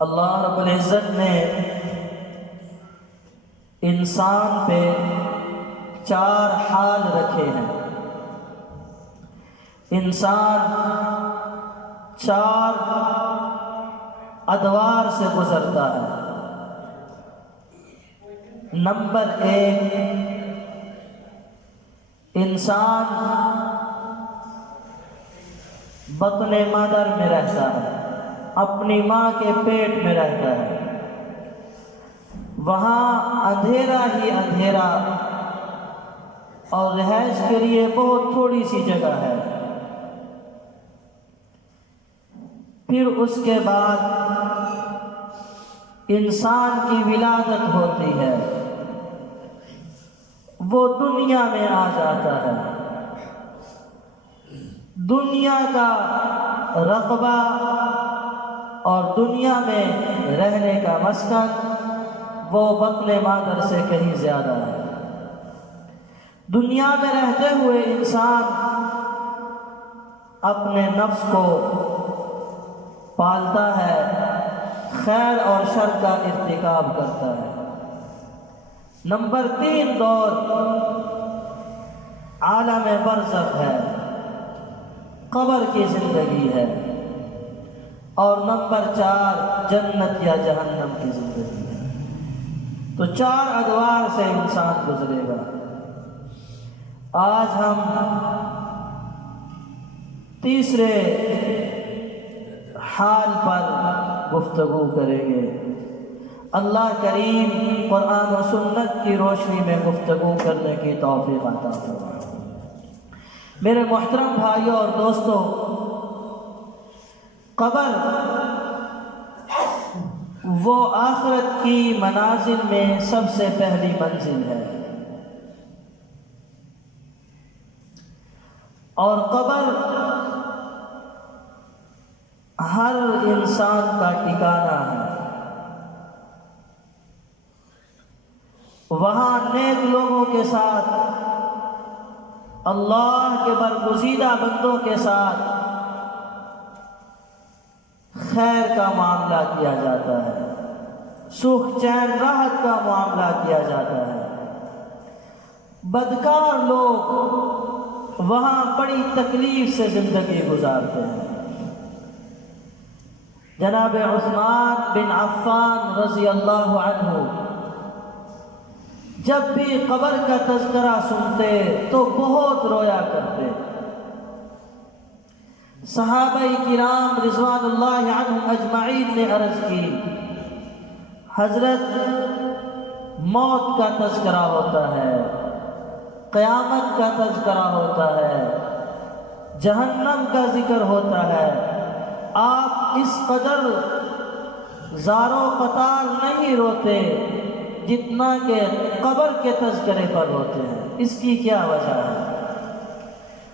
اللہ رب العزت نے انسان پہ 4 حال رکھے ہیں۔ انسان 4 ادوار سے گزرتا ہے۔ نمبر 1، انسان بطن مادر میں رہتا ہے، اپنی ماں کے پیٹ میں رہتا ہے۔ وہاں اندھیرا ہی اندھیرا اور رہائش کے لیے بہت تھوڑی سی جگہ ہے۔ پھر اس کے بعد انسان کی ولادت ہوتی ہے، وہ دنیا میں آ جاتا ہے۔ دنیا کا رقبہ اور دنیا میں رہنے کا مسکن وہ بطن مادر سے کہیں زیادہ ہے۔ دنیا میں رہتے ہوئے انسان اپنے نفس کو پالتا ہے، خیر اور شر کا ارتکاب کرتا ہے۔ نمبر 3 دور عالم برزخ ہے، قبر کی زندگی ہے۔ اور نمبر 4 جنت یا جہنم کی زندگی ہے۔ تو 4 ادوار سے انسان گزرے گا۔ آج ہم تیسرے حال پر گفتگو کریں گے۔ اللہ کریم قرآن و سنت کی روشنی میں گفتگو کرنے کی توفیق عطا فرمائے۔ میرے محترم بھائیوں اور دوستوں، قبر وہ آخرت کی منازل میں سب سے پہلی منزل ہے، اور قبر ہر انسان کا ٹھکانہ ہے۔ وہاں نیک لوگوں کے ساتھ، اللہ کے برگزیدہ بندوں کے ساتھ خیر کا معاملہ کیا جاتا ہے، سکھ چین راحت کا معاملہ کیا جاتا ہے۔ بدکار لوگ وہاں بڑی تکلیف سے زندگی گزارتے ہیں۔ جناب عثمان بن عفان رضی اللہ عنہ جب بھی قبر کا تذکرہ سنتے تو بہت رویا کرتے۔ صحابہ کرام رضوان اللہ عنہم اجمعین نے عرض کی، حضرت موت کا تذکرہ ہوتا ہے، قیامت کا تذکرہ ہوتا ہے، جہنم کا ذکر ہوتا ہے، آپ اس قدر زار و قطار نہیں روتے جتنا کہ قبر کے تذکرے پر روتے ہیں۔ اس کی کیا وجہ ہے؟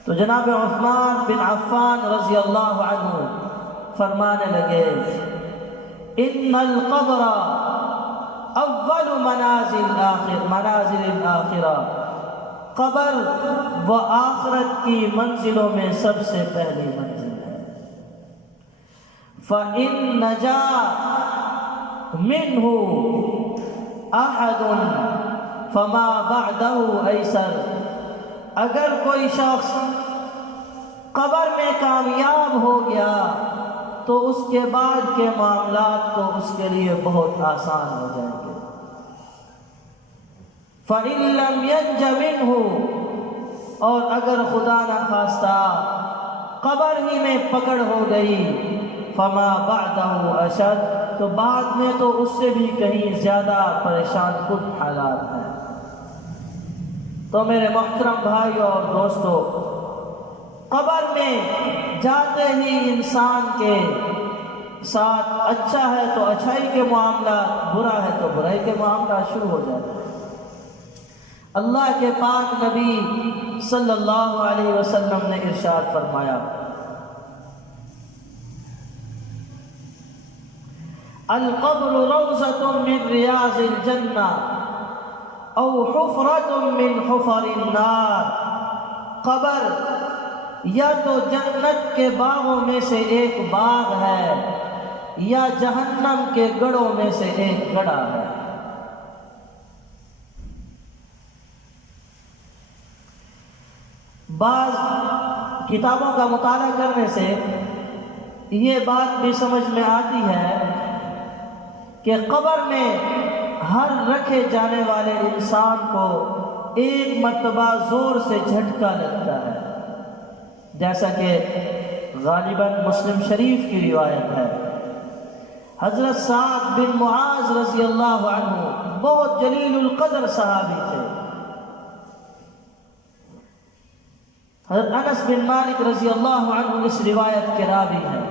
تو جناب عثمان بن عفان رضی اللہ عنہ فرمانے لگے، ان القبر اول منازل الآخرہ، قبر وہ آخرت کی منزلوں میں سب سے پہلی منزل ہے۔ فَإِن نَجَا مِنْهُ أَحَدٌ فَمَا بَعْدَهُ أَيْسَرُ، اگر کوئی شخص قبر میں کامیاب ہو گیا تو اس کے بعد کے معاملات تو اس کے لیے بہت آسان ہو جائیں گے۔ فَإِن لَمْ يَنْجَ مِنْهُ، اور اگر خدا نخواستہ قبر ہی میں پکڑ ہو گئی، فَمَا بَعْدَهُ أَشَدُّ، تو بعد میں تو اس سے بھی کہیں زیادہ پریشان کن حالات ہیں۔ تو میرے محترم بھائیوں اور دوستوں، قبر میں جاتے ہی انسان کے ساتھ اچھا ہے تو اچھائی کے معاملات، برا ہے تو برائی کے معاملات شروع ہو جاتے ہیں۔ اللہ کے پاک نبی صلی اللہ علیہ وسلم نے ارشاد فرمایا، القبر روضۃ من ریاض الجنہ او حفرۃ من حفر النار، قبر یا تو جنت کے باغوں میں سے ایک باغ ہے یا جہنم کے گڑھوں میں سے ایک گڑھا ہے۔ بعض کتابوں کا مطالعہ کرنے سے یہ بات بھی سمجھ میں آتی ہے کہ قبر میں ہر رکھے جانے والے انسان کو ایک مرتبہ زور سے جھٹکا لگتا ہے، جیسا کہ غالباً مسلم شریف کی روایت ہے۔ حضرت سعد بن معاذ رضی اللہ عنہ بہت جلیل القدر صحابی تھے۔ حضرت انس بن مالک رضی اللہ عنہ اس روایت کے راوی ہیں۔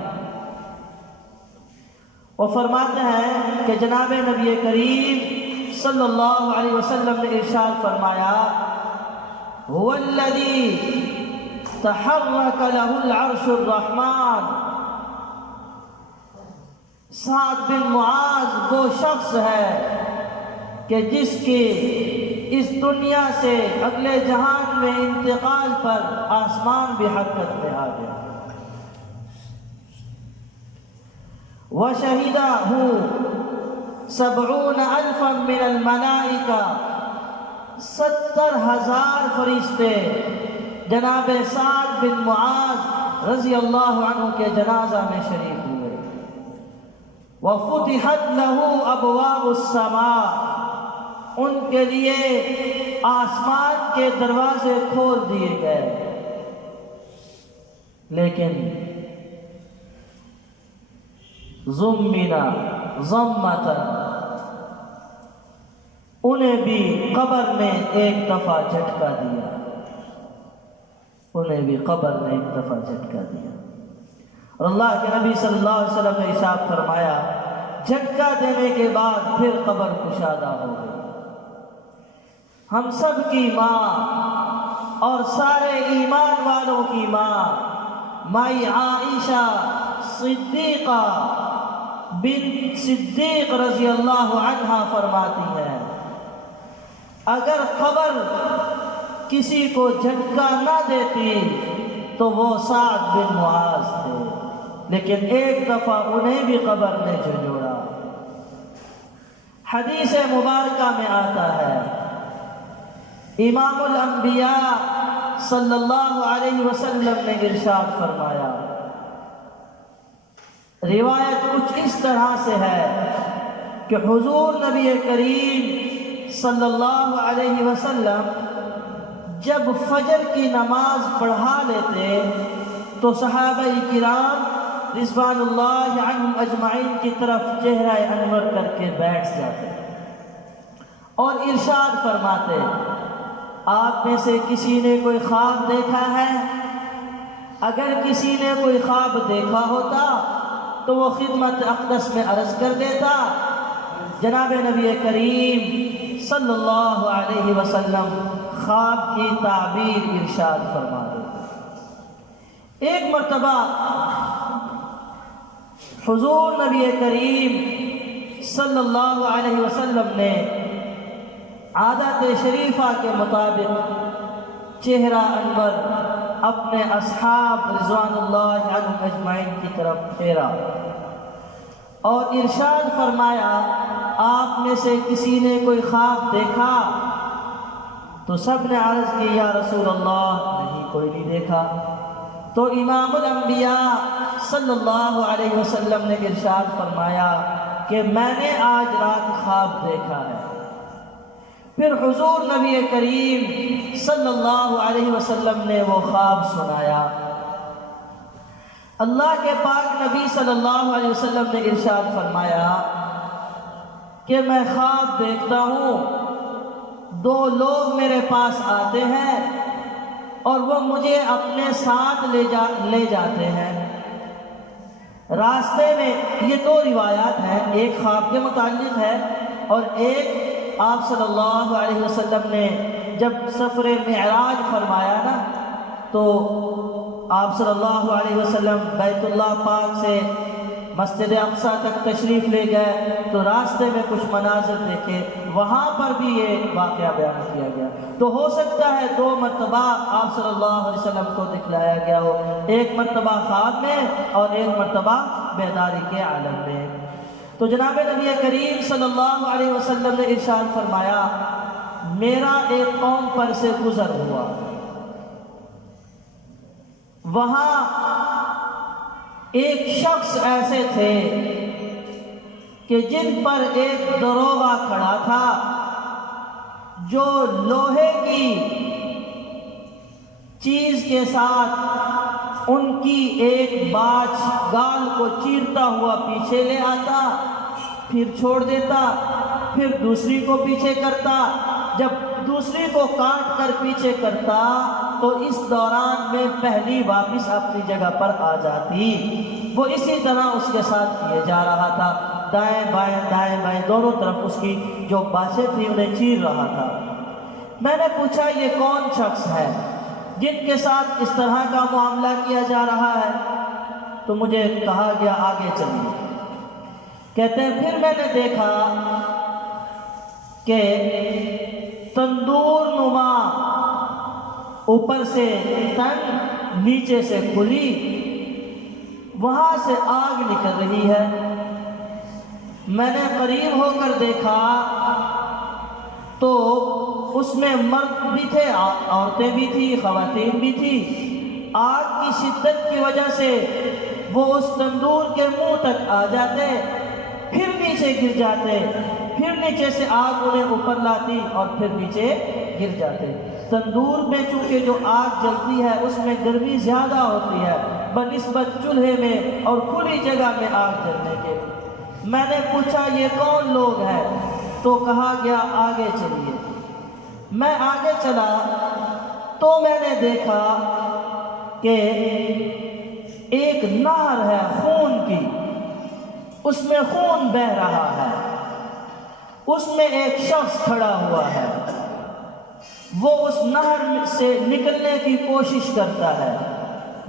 وہ فرماتے ہیں کہ جناب نبی کریم صلی اللہ علیہ وسلم نے ارشاد فرمایا، هو الذی تحرک له العرش الرحمن۔ سعد بن معاذ وہ شخص ہے کہ جس کے اس دنیا سے اگلے جہان میں انتقال پر آسمان بھی حرکت میں آ گیا۔ وَشَهِدَهُ 70,000 من الملائکہ، 70,000 فرشتے جناب سعد بن معاذ رضی اللہ عنہ کے جنازہ میں شریک ہوئے۔ وَفُتِحَتْ لَهُ أَبْوَابُ السَّمَاءِ، ان کے لیے آسمان کے دروازے کھول دیے گئے، لیکن ضُمِّنَ ضَمَّةً، انہیں بھی قبر نے ایک دفعہ جھٹکا دیا، انہیں بھی قبر نے ایک دفعہ جھٹکا دیا۔ اور اللہ کے نبی صلی اللہ علیہ وسلم نے ارشاد فرمایا، جھٹکا دینے کے بعد پھر قبر کشادہ ہو گئی۔ ہم سب کی ماں اور سارے ایمان والوں کی ماں مائی عائشہ صدیقہ بنت صدیق رضی اللہ عنہا فرماتی ہے، اگر قبر کسی کو جھٹکا نہ دیتی تو وہ سعد بن معاذ تھے، لیکن ایک دفعہ انہیں بھی قبر نے جھنجھوڑا۔ حدیث مبارکہ میں آتا ہے، امام الانبیاء صلی اللہ علیہ وسلم نے ارشاد فرمایا، روایت کچھ اس طرح سے ہے کہ حضور نبی کریم صلی اللہ علیہ وسلم جب فجر کی نماز پڑھا لیتے تو صحابہ کرام رضوان اللہ عنہم اجمعین کی طرف چہرہ انور کر کے بیٹھ جاتے اور ارشاد فرماتے، آپ میں سے کسی نے کوئی خواب دیکھا ہے؟ اگر کسی نے کوئی خواب دیکھا ہوتا تو وہ خدمت اقدس میں عرض کر دیتا، جناب نبی کریم صلی اللہ علیہ وسلم خواب کی تعبیر ارشاد فرما دیتے۔ ایک مرتبہ حضور نبی کریم صلی اللہ علیہ وسلم نے عادت شریفہ کے مطابق چہرہ انور اپنے اصحاب رضوان اللہ عنہم اجمعین کی طرف پھیرا اور ارشاد فرمایا، آپ میں سے کسی نے کوئی خواب دیکھا؟ تو سب نے عرض کی، یا رسول اللہ نہیں، کوئی نہیں دیکھا۔ تو امام الانبیاء صلی اللہ علیہ وسلم نے ارشاد فرمایا کہ میں نے آج رات خواب دیکھا ہے۔ پھر حضور نبی کریم صلی اللہ علیہ وسلم نے وہ خواب سنایا۔ اللہ کے پاک نبی صلی اللہ علیہ وسلم نے ارشاد فرمایا کہ میں خواب دیکھتا ہوں، دو لوگ میرے پاس آتے ہیں اور وہ مجھے اپنے ساتھ لے جاتے ہیں۔ راستے میں یہ دو روایات ہیں، ایک خواب کے متعلق ہے اور ایک آپ صلی اللہ علیہ وسلم نے جب سفر معراج فرمایا نا تو آپ صلی اللہ علیہ وسلم بیت اللہ پاک سے مسجد اقصیٰ تک تشریف لے گئے تو راستے میں کچھ مناظر دیکھے، وہاں پر بھی یہ واقعہ بیان کیا گیا۔ تو ہو سکتا ہے دو مرتبہ آپ صلی اللہ علیہ وسلم کو دکھلایا گیا ہو، ایک مرتبہ خواب میں اور ایک مرتبہ بیداری کے عالم میں۔ تو جناب نبی کریم صلی اللہ علیہ وسلم نے ارشاد فرمایا، میرا ایک قوم پر سے گزر ہوا، وہاں ایک شخص ایسے تھے کہ جن پر ایک دروغہ کھڑا تھا جو لوہے کی چیز کے ساتھ ان کی ایک باچ گال کو چیرتا ہوا پیچھے لے آتا، پھر چھوڑ دیتا، پھر دوسری کو پیچھے کرتا، جب دوسری کو کاٹ کر پیچھے کرتا تو اس دوران میں پہلی واپس اپنی جگہ پر آ جاتی۔ وہ اسی طرح اس کے ساتھ کیے جا رہا تھا، دائیں بائیں دونوں طرف اس کی جو باچیں تھیں انہیں چیر رہا تھا۔ میں نے پوچھا یہ کون شخص ہے جن کے ساتھ اس طرح کا معاملہ کیا جا رہا ہے؟ تو مجھے کہا گیا آگے چلیے۔ کہتے ہیں پھر میں نے دیکھا کہ تندور نما اوپر سے تنگ نیچے سے کھلی، وہاں سے آگ نکل رہی ہے۔ میں نے قریب ہو کر دیکھا تو اس میں مرد بھی تھے، عورتیں بھی تھی، خواتین بھی تھی۔ آگ کی شدت کی وجہ سے وہ اس تندور کے منہ تک آ جاتے، پھر نیچے گر جاتے، پھر نیچے سے آگ انہیں اوپر لاتی اور پھر نیچے گر جاتے۔ تندور میں چونکہ جو آگ جلتی ہے اس میں گرمی زیادہ ہوتی ہے بنسبت چولہے میں اور کھلی جگہ میں آگ جلنے کے۔ میں نے پوچھا یہ کون لوگ ہیں؟ تو کہا گیا آگے چلیے۔ میں آگے چلا تو میں نے دیکھا کہ ایک نہر ہے خون کی، اس میں خون بہہ رہا ہے، اس میں ایک شخص کھڑا ہوا ہے، وہ اس نہر سے نکلنے کی کوشش کرتا ہے۔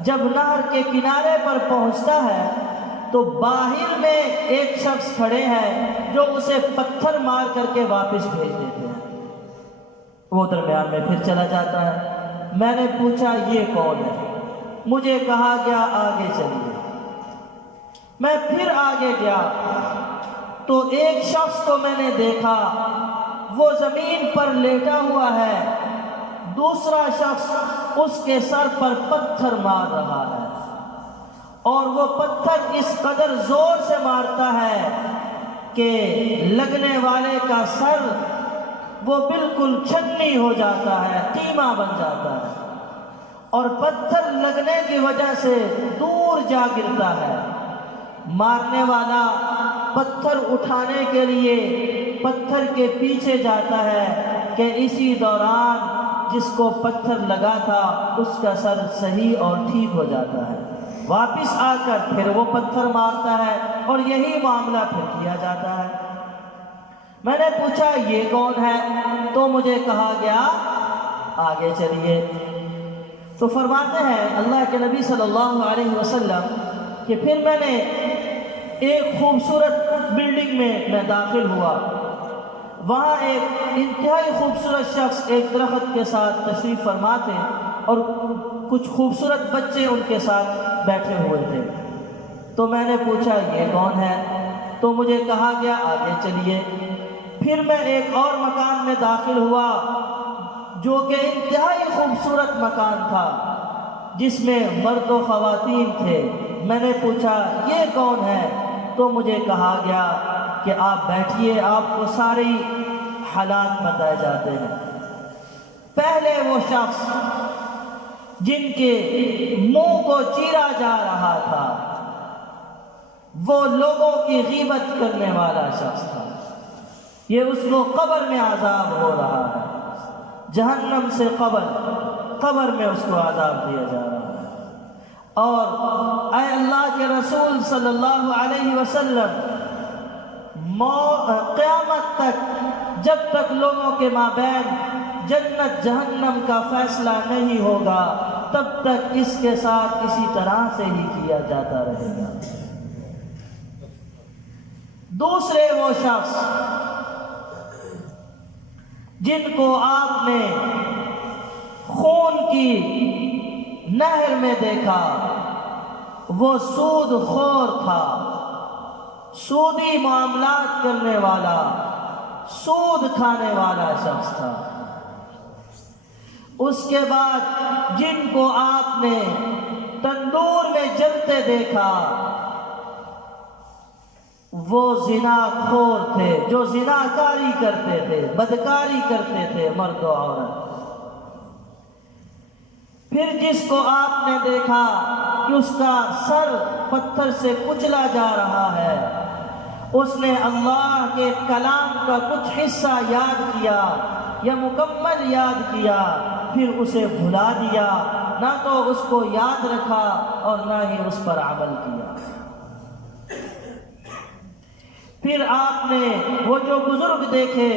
جب نہر کے کنارے پر پہنچتا ہے تو باہر میں ایک شخص کھڑے ہیں جو اسے پتھر مار کر کے واپس بھیج دیتے ہیں، وہ درمیان میں پھر چلا جاتا ہے۔ میں نے پوچھا یہ کون ہے؟ مجھے کہا گیا آگے چلیے۔ میں پھر آگے گیا تو ایک شخص کو میں نے دیکھا، وہ زمین پر لیٹا ہوا ہے، دوسرا شخص اس کے سر پر پتھر مار رہا ہے، اور وہ پتھر اس قدر زور سے مارتا ہے کہ لگنے والے کا سر وہ بالکل چھنی ہو جاتا ہے، قیمہ بن جاتا ہے، اور پتھر لگنے کی وجہ سے دور جا گرتا ہے۔ مارنے والا پتھر اٹھانے کے لیے پتھر کے پیچھے جاتا ہے کہ اسی دوران جس کو پتھر لگا تھا اس کا سر صحیح اور ٹھیک ہو جاتا ہے، واپس آ کر پھر وہ پتھر مارتا ہے اور یہی معاملہ پھر کیا جاتا ہے۔ میں نے پوچھا یہ کون ہے؟ تو مجھے کہا گیا آگے چلیے۔ تو فرماتے ہیں اللہ کے نبی صلی اللہ علیہ وسلم کہ پھر میں نے ایک خوبصورت بلڈنگ میں داخل ہوا، وہاں ایک انتہائی خوبصورت شخص ایک درخت کے ساتھ تشریف فرما تھے اور کچھ خوبصورت بچے ان کے ساتھ بیٹھے ہوئے تھے۔ تو میں نے پوچھا یہ کون ہے؟ تو مجھے کہا گیا آگے چلیے۔ پھر میں ایک اور مکان میں داخل ہوا جو کہ انتہائی خوبصورت مکان تھا جس میں مرد و خواتین تھے۔ میں نے پوچھا یہ کون ہے؟ تو مجھے کہا گیا کہ آپ بیٹھیے، آپ کو ساری حالات بتائے جاتے ہیں۔ پہلے وہ شخص جن کے منہ کو چیرا جا رہا تھا وہ لوگوں کی غیبت کرنے والا شخص تھا، یہ اس کو قبر میں عذاب ہو رہا ہے، جہنم سے قبر میں اس کو عذاب دیا جا رہا ہے۔ اور اے اللہ کے رسول صلی اللہ علیہ وسلم، قیامت تک جب تک لوگوں کے مابین جنت جہنم کا فیصلہ نہیں ہوگا تب تک اس کے ساتھ اسی طرح سے ہی کیا جاتا رہے گا۔ دوسرے وہ شخص جن کو آپ نے خون کی نہر میں دیکھا، وہ سود خور تھا، سودی معاملات کرنے والا، سود کھانے والا شخص تھا۔ اس کے بعد جن کو آپ نے تندور میں جلتے دیکھا وہ زنا خور تھے، جو زنا کاری کرتے تھے، بدکاری کرتے تھے مرد و عورت۔ پھر جس کو آپ نے دیکھا کہ اس کا سر پتھر سے کچلا جا رہا ہے، اس نے اللہ کے کلام کا کچھ حصہ یاد کیا یا مکمل یاد کیا، پھر اسے بھلا دیا، نہ تو اس کو یاد رکھا اور نہ ہی اس پر عمل کیا۔ پھر آپ نے وہ جو بزرگ دیکھے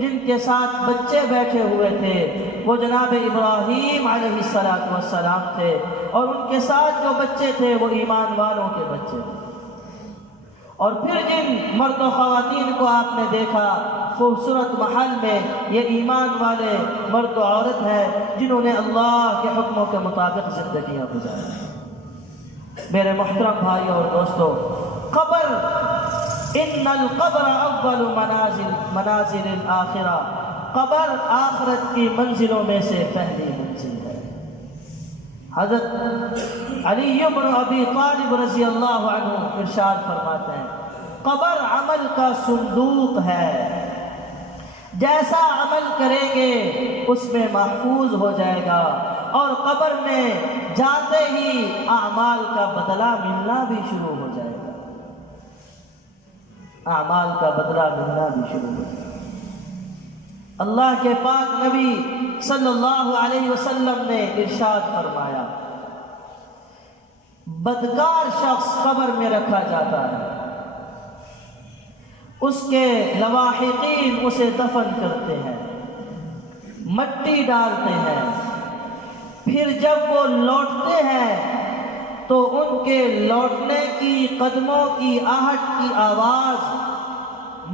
جن کے ساتھ بچے بیٹھے ہوئے تھے، وہ جناب ابراہیم علیہ السلام تھے، اور ان کے ساتھ جو بچے تھے وہ ایمان والوں کے بچے تھے۔ اور پھر جن مرد و خواتین کو آپ نے دیکھا خوبصورت محل میں، یہ ایمان والے مرد و عورت ہیں جنہوں نے اللہ کے حکموں کے مطابق زندگیاں گزاری۔ میرے محترم بھائی اور دوستو، قبر، ان القبر اول منازل الاخرہ، قبر آخرت کی منزلوں میں سے پہلی منزل ہے۔ حضرت علی بن ابی طالب رضی اللہ عنہ ارشاد فرماتے ہیں، قبر عمل کا صندوق ہے، جیسا عمل کریں گے اس میں محفوظ ہو جائے گا، اور قبر میں جاتے ہی اعمال کا بدلہ ملنا بھی شروع ہو جائے گا، اعمال کا بدلہ ملنا بھی شروع ہو جائے گا۔ اللہ کے پاک نبی صلی اللہ علیہ وسلم نے ارشاد فرمایا، بدکار شخص قبر میں رکھا جاتا ہے، اس کے لواحقین اسے دفن کرتے ہیں، مٹی ڈالتے ہیں، پھر جب وہ لوٹتے ہیں تو ان کے لوٹنے کی قدموں کی آہٹ کی آواز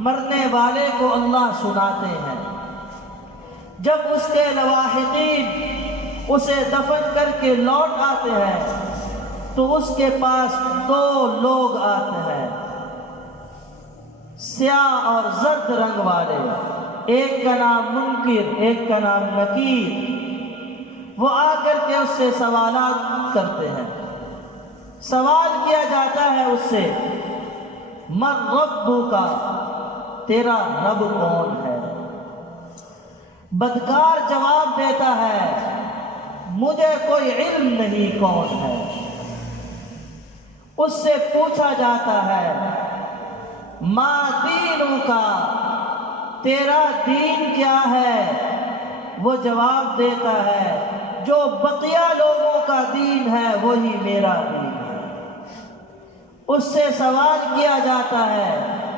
مرنے والے کو اللہ سناتے ہیں۔ جب اس کے لواحقین اسے دفن کر کے لوٹ آتے ہیں تو اس کے پاس دو لوگ آتے ہیں، سیاہ اور زرد رنگ والے، ایک کا نام منکر، ایک کا نام نکیر۔ وہ آ کر کے اس سے سوالات کرتے ہیں۔ سوال کیا جاتا ہے اس سے، من ربک، تیرا رب کون ہے؟ بدکار جواب دیتا ہے، مجھے کوئی علم نہیں کون ہے۔ اس سے پوچھا جاتا ہے، ما دینک، تیرا دین کیا ہے؟ وہ جواب دیتا ہے، جو بقیہ لوگوں کا دین ہے وہی میرا دین ہے۔ اس سے سوال کیا جاتا ہے،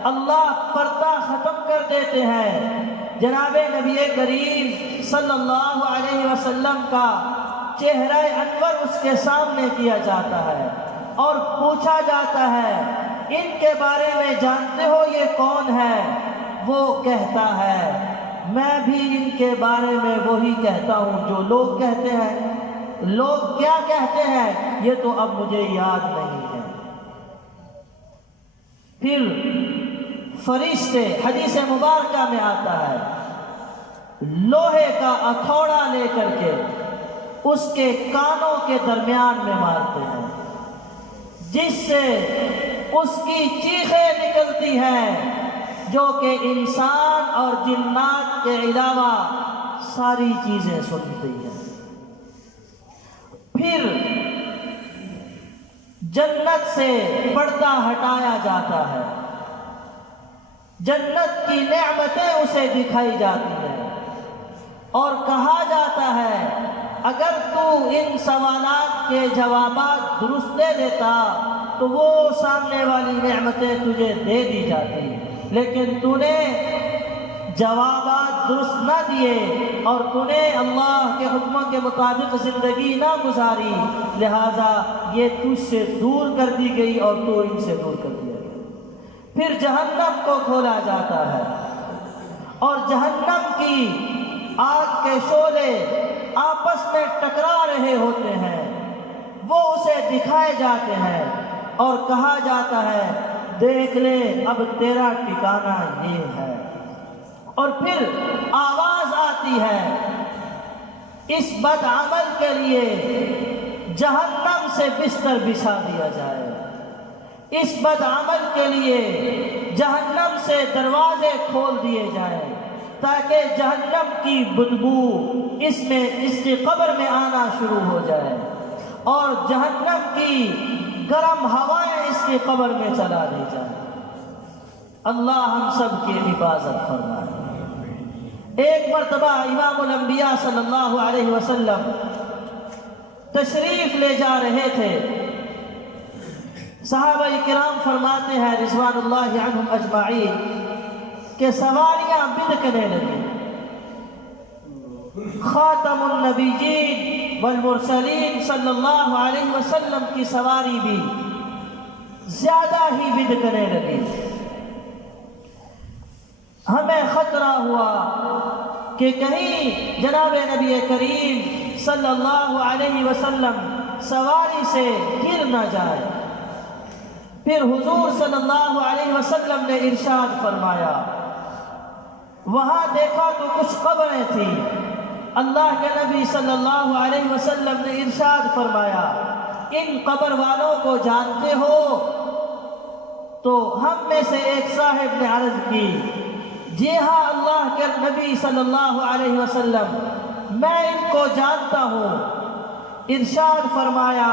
اللہ پردہ ختم کر دیتے ہیں، جناب نبی کریم صلی اللہ علیہ وسلم کا چہرہ انور اس کے سامنے کیا جاتا ہے اور پوچھا جاتا ہے، ان کے بارے میں جانتے ہو یہ کون ہے؟ وہ کہتا ہے، میں بھی ان کے بارے میں وہی کہتا ہوں جو لوگ کہتے ہیں۔ لوگ کیا کہتے ہیں یہ تو اب مجھے یاد نہیں ہے۔ پھر فرشتے، حدیث مبارکہ میں آتا ہے، لوہے کا ہتھوڑا لے کر کے اس کے کانوں کے درمیان میں مارتے ہیں، جس سے اس کی چیخیں نکلتی ہیں جو کہ انسان اور جنات کے علاوہ ساری چیزیں سنتی ہیں۔ پھر جنت سے پردہ ہٹایا جاتا ہے، جنت کی نعمتیں اسے دکھائی جاتی ہیں اور کہا جاتا ہے، اگر تو ان سوالات کے جوابات درست دے دیتا تو وہ سامنے والی نعمتیں تجھے دے دی جاتی، لیکن تو نے جوابات درست نہ دیے اور تو نے اللہ کے حکموں کے مطابق زندگی نہ گزاری، لہذا یہ تجھ سے دور کر دی گئی اور تو ان سے دور کر دیا گیا۔ پھر جہنم کو کھولا جاتا ہے اور جہنم کی آگ کے شعلے آپس میں ٹکرا رہے ہوتے ہیں، وہ اسے دکھائے جاتے ہیں اور کہا جاتا ہے دیکھ لے اب تیرا ٹھکانہ یہ ہے، اور پھر آواز آتی ہے اس بد عمل کے لیے جہنم سے بستر بچھا دیا جائے، اس بد عمل کے لیے جہنم سے دروازے کھول دیے جائیں تاکہ جہنم کی بدبو اس کی قبر میں آنا شروع ہو جائے اور جہنم کی گرم ہوائیں اس کی قبر میں چلا دی جائیں۔ اللہ ہم سب کی حفاظت فرمائے۔ ایک مرتبہ امام الانبیاء صلی اللہ علیہ وسلم تشریف لے جا رہے تھے، صحابہ کرام فرماتے ہیں رضوان اللہ عنہم اجمعین کہ سواریاں بدکنے لگی، خاتم النبیین والمرسلین صلی اللہ علیہ وسلم کی سواری بھی زیادہ ہی بدکنے لگی۔ ہمیں خطرہ ہوا کہ کہیں جناب نبی کریم صلی اللہ علیہ وسلم سواری سے گر نہ جائے۔ پھر حضور صلی اللہ علیہ وسلم نے ارشاد فرمایا، وہاں دیکھا تو کچھ قبریں تھیں، اللہ کے نبی صلی اللہ علیہ وسلم نے ارشاد فرمایا ان قبر والوں کو جانتے ہو؟ تو ہم میں سے ایک صاحب نے عرض کی جی ہاں اللہ کے نبی صلی اللہ علیہ وسلم میں ان کو جانتا ہوں۔ ارشاد فرمایا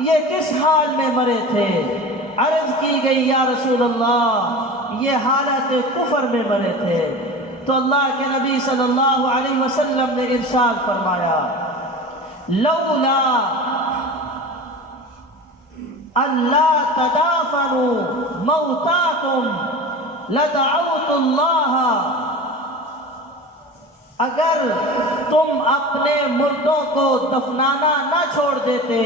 یہ کس حال میں مرے تھے؟ عرض کی گئی یا رسول اللہ یہ حالت کفر میں مرے تھے۔ تو اللہ کے نبی صلی اللہ علیہ وسلم نے ارشاد فرمایا لولا اللہ تدافنوا موتاکم لدعوت اللہ، اگر تم اپنے مردوں کو دفنانا نہ چھوڑ دیتے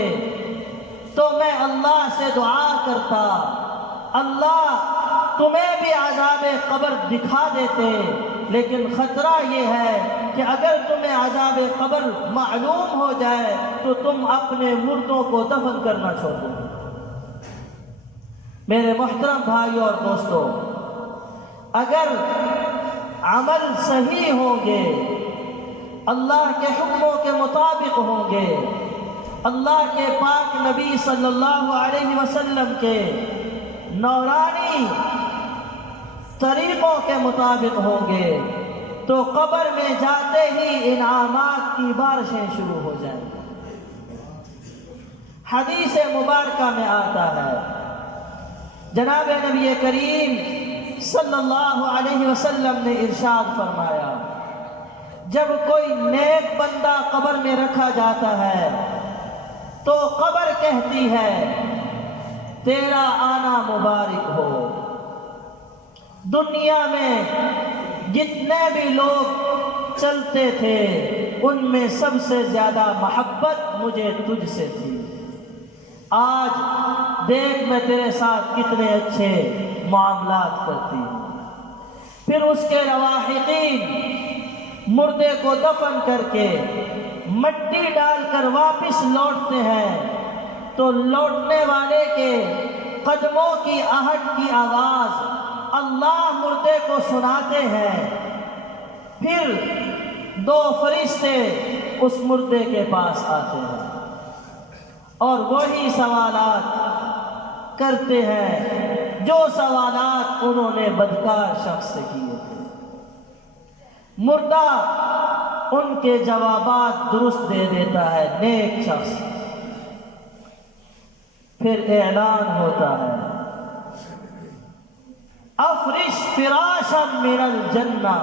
تو میں اللہ سے دعا کرتا اللہ تمہیں بھی عذاب قبر دکھا دیتے، لیکن خطرہ یہ ہے کہ اگر تمہیں عذاب قبر معلوم ہو جائے تو تم اپنے مردوں کو دفن کرنا چھوڑ دو۔ میرے محترم بھائیوں اور دوستوں، اگر عمل صحیح ہوں گے، اللہ کے حکموں کے مطابق ہوں گے، اللہ کے پاک نبی صلی اللہ علیہ وسلم کے نورانی طریقوں کے مطابق ہوں گے تو قبر میں جاتے ہی انعامات کی بارشیں شروع ہو جائیں گی۔ حدیث مبارکہ میں آتا ہے جناب نبی کریم صلی اللہ علیہ وسلم نے ارشاد فرمایا جب کوئی نیک بندہ قبر میں رکھا جاتا ہے تو قبر کہتی ہے تیرا آنا مبارک ہو، دنیا میں جتنے بھی لوگ چلتے تھے ان میں سب سے زیادہ محبت مجھے تجھ سے تھی، آج دیکھ میں تیرے ساتھ کتنے اچھے معاملات کرتی ہوں۔ پھر اس کے لواحقین مردے کو دفن کر کے مٹی ڈال کر واپس لوٹتے ہیں تو لوٹنے والے کے قدموں کی آہٹ کی آواز اللہ مردے کو سناتے ہیں۔ پھر دو فرشتے اس مردے کے پاس آتے ہیں اور وہی سوالات کرتے ہیں جو سوالات انہوں نے بدکار شخص سے کیے تھے۔ مردہ ان کے جوابات درست دے دیتا ہے نیک شخص۔ پھر اعلان ہوتا ہے افرش فراشا من الجنہ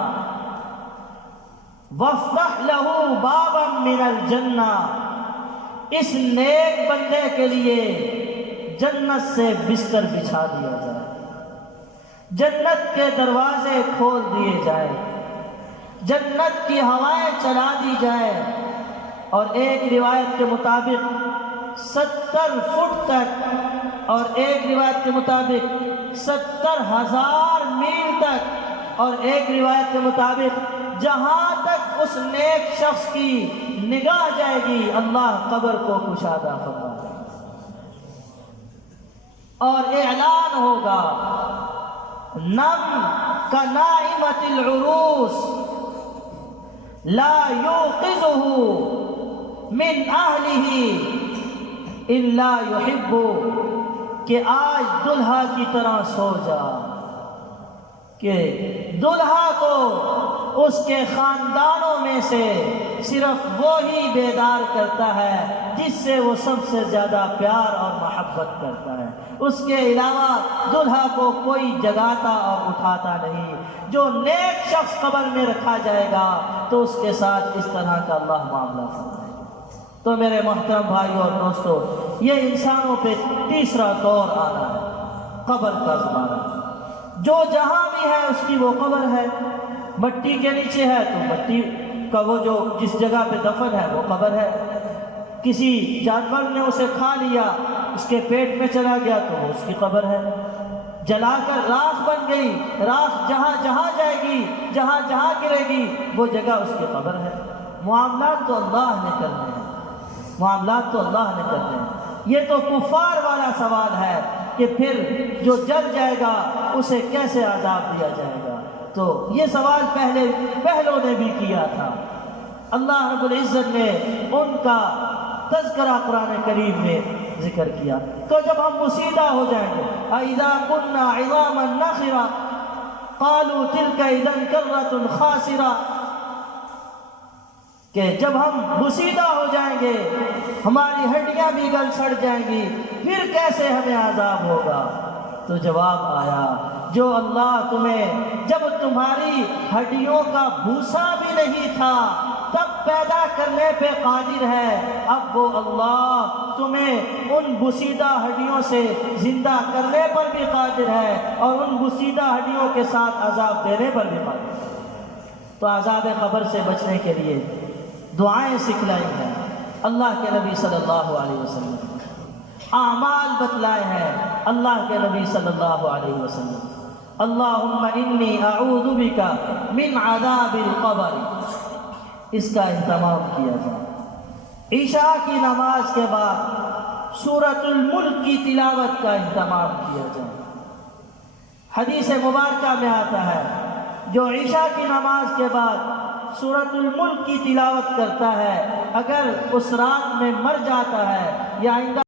وافتح لہ بابا من الجنہ، اس نیک بندے کے لیے جنت سے بستر بچھا دیا جائے، جنت کے دروازے کھول دیے جائیں، جنت کی ہوائیں چلا دی جائے، اور ایک روایت کے مطابق 70 فٹ تک اور ایک روایت کے مطابق 70,000 میل تک اور ایک روایت کے مطابق جہاں تک طرف اس نیک شخص کی نگاہ جائے گی، اللہ قبر کو کشادہ فرما دے گا اور اعلان ہوگا نم کنائمۃ العروس لا یوقظہ من اہلہ الا یحب، کہ آج دلہا کی طرح سو جا، کہ دلہا کو اس کے خاندانوں میں سے صرف وہی بیدار کرتا ہے جس سے وہ سب سے زیادہ پیار اور محبت کرتا ہے، اس کے علاوہ دلہا کو کوئی جگاتا اور اٹھاتا نہیں۔ جو نیک شخص قبر میں رکھا جائے گا تو اس کے ساتھ اس طرح کا اللہ معاملہ فرمائے گا۔ تو میرے محترم بھائیو اور دوستو، یہ انسانوں پہ تیسرا دور آ رہا ہے، قبر کا زمانہ۔ جو جہاں بھی ہے اس کی وہ قبر ہے، مٹی کے نیچے ہے تو مٹی کا وہ جو جس جگہ پہ دفن ہے وہ قبر ہے، کسی جانور نے اسے کھا لیا، اس کے پیٹ میں چلا گیا تو وہ اس کی قبر ہے، جلا کر راکھ بن گئی، راکھ جہاں جہاں جائے گی، جہاں جہاں گرے گی وہ جگہ اس کی قبر ہے۔ معاملات تو اللہ نے کرنے ہیں، معاملات تو اللہ نے کرنے ہیں۔ یہ تو کفار والا سوال ہے کہ پھر جو جل جائے گا اسے کیسے عذاب دیا جائے گا، تو یہ سوال پہلوں نے بھی کیا تھا۔ اللہ رب العزت نے ان کا تذکرہ قرآن کریم میں ذکر کیا۔ تو جب ہم بوسیدہ ہو جائیں گے، اِذَا كُنَّا عِظَامًا نَخِرًا قَالُوا تِلْكَ إِذًا كَرَّةٌ خَاسِرَةٌ، کہ جب ہم بوسیدہ ہو جائیں گے، ہماری ہڈیاں بھی گل سڑ جائیں گی، پھر کیسے ہمیں عذاب ہوگا؟ تو جواب آیا، جو اللہ تمہیں جب تمہاری ہڈیوں کا بھوسا بھی نہیں تھا تب پیدا کرنے پہ قادر ہے، اب وہ اللہ تمہیں ان بوسیدہ ہڈیوں سے زندہ کرنے پر بھی قادر ہے اور ان بوسیدہ ہڈیوں کے ساتھ عذاب دینے پر بھی قادر ہے۔ تو عذاب قبر سے بچنے کے لیے دعائیں سکھلائی ہیں اللہ کے نبی صلی اللہ علیہ وسلم، اعمال بتلائے ہیں اللہ کے نبی صلی اللہ علیہ وسلم۔ اللہم انی اعوذ بک من عذاب القبر، اس کا اہتمام کیا جائے۔ عشاء کی نماز کے بعد سورۃ الملک کی تلاوت کا اہتمام کیا جائے۔ حدیث مبارکہ میں آتا ہے جو عشاء کی نماز کے بعد سورۃ الملک کی تلاوت کرتا ہے، اگر اس رات میں مر جاتا ہے یا آئندہ